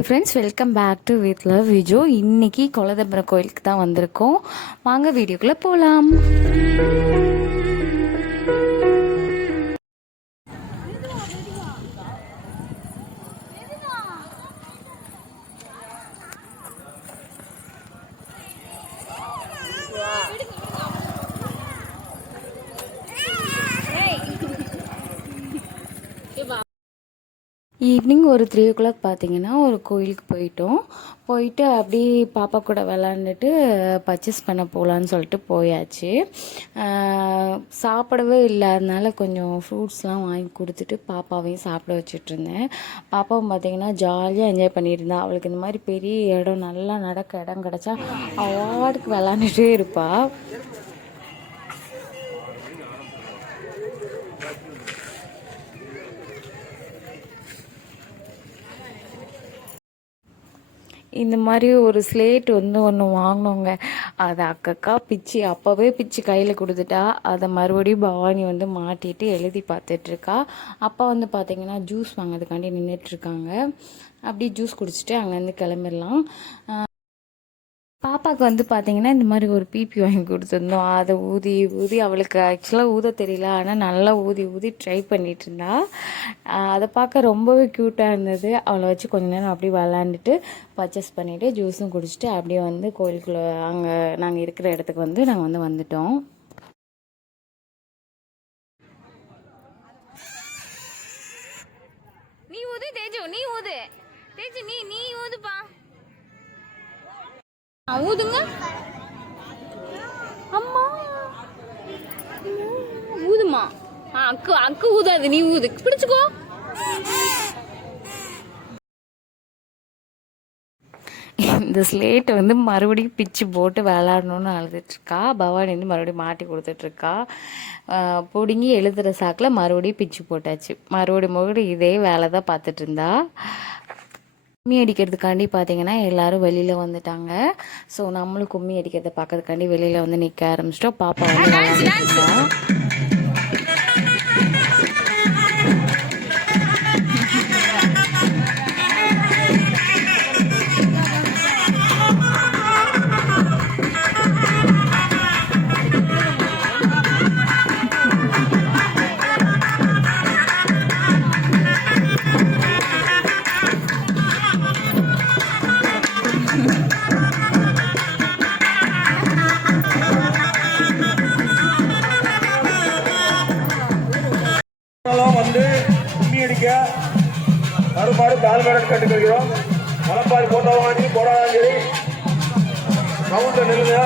Hi friends, welcome back to with love Vijo. இன்னைக்கு குலதெய்வம் கோயிலுக்கு தான் வந்திருக்கோம். வாங்க வீடியோக்குள்ளே போகலாம். ஈவினிங் ஒரு 3 o'clock பார்த்தீங்கன்னா ஒரு கோயிலுக்கு போயிட்டு அப்படியே பாப்பா கூட விளாண்டுட்டு பர்ச்சேஸ் பண்ண போகலான்னு சொல்லிட்டு போயாச்சு. சாப்பிடவே இல்லாதனால கொஞ்சம் ஃப்ரூட்ஸ்லாம் வாங்கி கொடுத்துட்டு பாப்பாவையும் சாப்பிட வச்சுட்டு இருந்தேன். பாப்பாவும் பார்த்தீங்கன்னா ஜாலியாக என்ஜாய் பண்ணிட்டு இருந்தா. அவளுக்கு இந்த மாதிரி பெரிய இடம், நல்லா நடக்க இடம் கிடச்சா அவார்டுக்கு விளாண்டுட்டே இருப்பாள். இந்த மாதிரி ஒரு ஸ்லேட் ஒன்று வாங்கினோங்க. அதை அக்கா பிச்சு அப்போவே பிச்சு கையில் கொடுத்துட்டா. அதை மறுபடியும் பவானி மாட்டிட்டு எழுதி பார்த்துட்ருக்கா. அப்பா பார்த்திங்கன்னா ஜூஸ் வாங்கிறதுக்காண்டி நின்றுட்டுருக்காங்க. அப்படி ஜூஸ் குடிச்சிட்டு அங்கேருந்து கிளம்பிடலாம். பாப்பாவுக்கு பார்த்தீங்கன்னா இந்த மாதிரி ஒரு பிபி வாங்கி கொடுத்துருந்தோம். அதை ஊதி அவளுக்கு ஆக்சுவலாக ஊத தெரியல, ஆனால் நல்லா ஊதி ட்ரை பண்ணிகிட்டு இருந்தா. அதை பார்க்க ரொம்பவே க்யூட்டாக இருந்தது. அவளை வச்சு கொஞ்ச நேரம் அப்படியே விளாண்டுட்டு பர்ச்சேஸ் பண்ணிவிட்டு ஜூஸும் குடிச்சிட்டு அப்படியே கோயிலுக்குள்ளே அங்கே நாங்கள் இருக்கிற இடத்துக்கு நாங்கள் வந்துட்டோம். நீ ஊது தேஜு, நீ ஊது தேஜு, நீ ஊதுப்பா. ஊதுங்க அம்மா, ஊதுமா. அக்கு ஊதாது, நீ ஊது, பிடிச்சுக்கோ. இந்த ஸ்லேட்டை மறுபடியும் பிச்சு போட்டு விளாடணுன்னு அழுதுட்ருக்கா. பவானி மறுபடியும் மாட்டி கொடுத்துட்ருக்கா. பிடுங்கி எழுதுகிற சாக்கில் மறுபடியும் பிச்சு போட்டாச்சு. மறுபடியும் இதே வேலை தான் பார்த்துட்டு இருந்தா. கும்மி அடிக்கிறதுக்காண்டி பார்த்தீங்கன்னா எல்லோரும் வெளியில் வந்துட்டாங்க. ஸோ நம்மளும் கும்மி அடிக்கிறத பார்க்கறதுக்காண்டி வெளியில் நிற்க ஆரம்பிச்சிட்டோம். பாப்பா விளாண்டுட்டு கும்மி அடிக்க மறுபாடு தாழ்மையுடன் கேட்டுக்கொள்கிறோம். மலப்பால் போட்டவங்க போடாதான் சரி, கவுண்ட நில்லுங்க.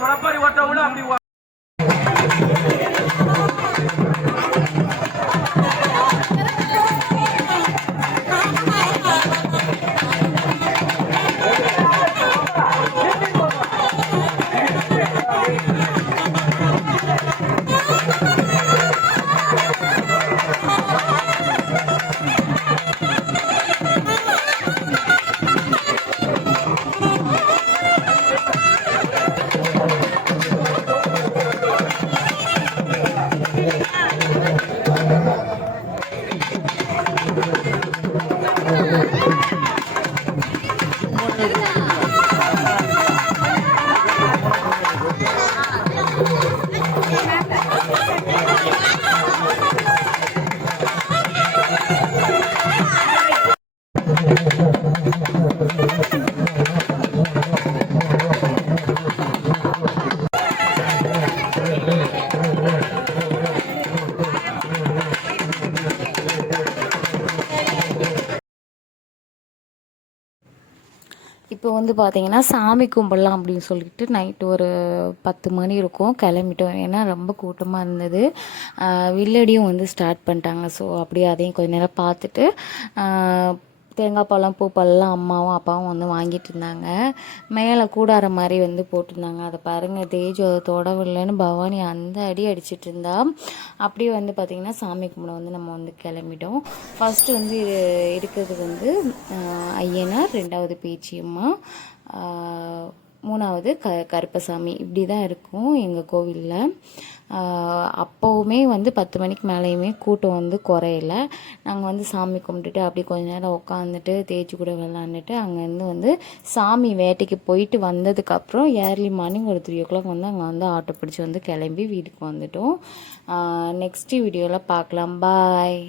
மணப்பாரி ஓட்ட அப்படி இப்போ வந்து பார்த்தீங்கன்னா சாமி கும்பிடலாம் அப்படின்னு சொல்லிட்டு நைட்டு ஒரு 10 மணி இருக்கும் கிளம்பிட்டோம். ஏன்னா ரொம்ப கூட்டமாக இருந்தது. வில்லடியும் வந்து ஸ்டார்ட் பண்ணிட்டாங்க. ஸோ அப்படியே அதையும் கொஞ்ச நேரம் பார்த்துட்டு தேங்காய் பழம் பூ பழம்லாம் அம்மாவும் அப்பாவும் வந்து வாங்கிட்டு இருந்தாங்க. மேலே கூடார மாதிரி வந்து போட்டிருந்தாங்க. அதை பாருங்கள், தேஜு அதை தொடவில்லைன்னு பவானி அந்த அடி அடிச்சிட்டு இருந்தா. அப்படியே வந்து பார்த்திங்கன்னா சாமி கும்பிட வந்து நம்ம வந்து கிளம்பிட்டோம். ஃபஸ்ட்டு வந்து இது இருக்கிறது வந்து ஐயனார், 2வது பேச்சியம்மா, 3வது கருப்பசாமி. இப்படி தான் இருக்கும் எங்கள் கோவிலில். அப்போவுமே வந்து 10 மணிக்கு மேலேயுமே கூட்டம் வந்து குறையல. நாங்கள் வந்து சாமி கும்பிட்டுட்டு அப்படியே கொஞ்ச நேரம் உட்காந்துட்டு தேய்ச்சி கூட விளாண்டுட்டு அங்கேருந்து வந்து சாமி வேட்டைக்கு போயிட்டு வந்ததுக்கப்புறம் ஏர்லி மார்னிங் ஒரு 3 o'clock வந்து அங்கே வந்து ஆட்டோ பிடிச்சி வந்து கிளம்பி வீட்டுக்கு வந்துட்டோம். நெக்ஸ்ட்டு வீடியோவில் பார்க்கலாம். பாய்.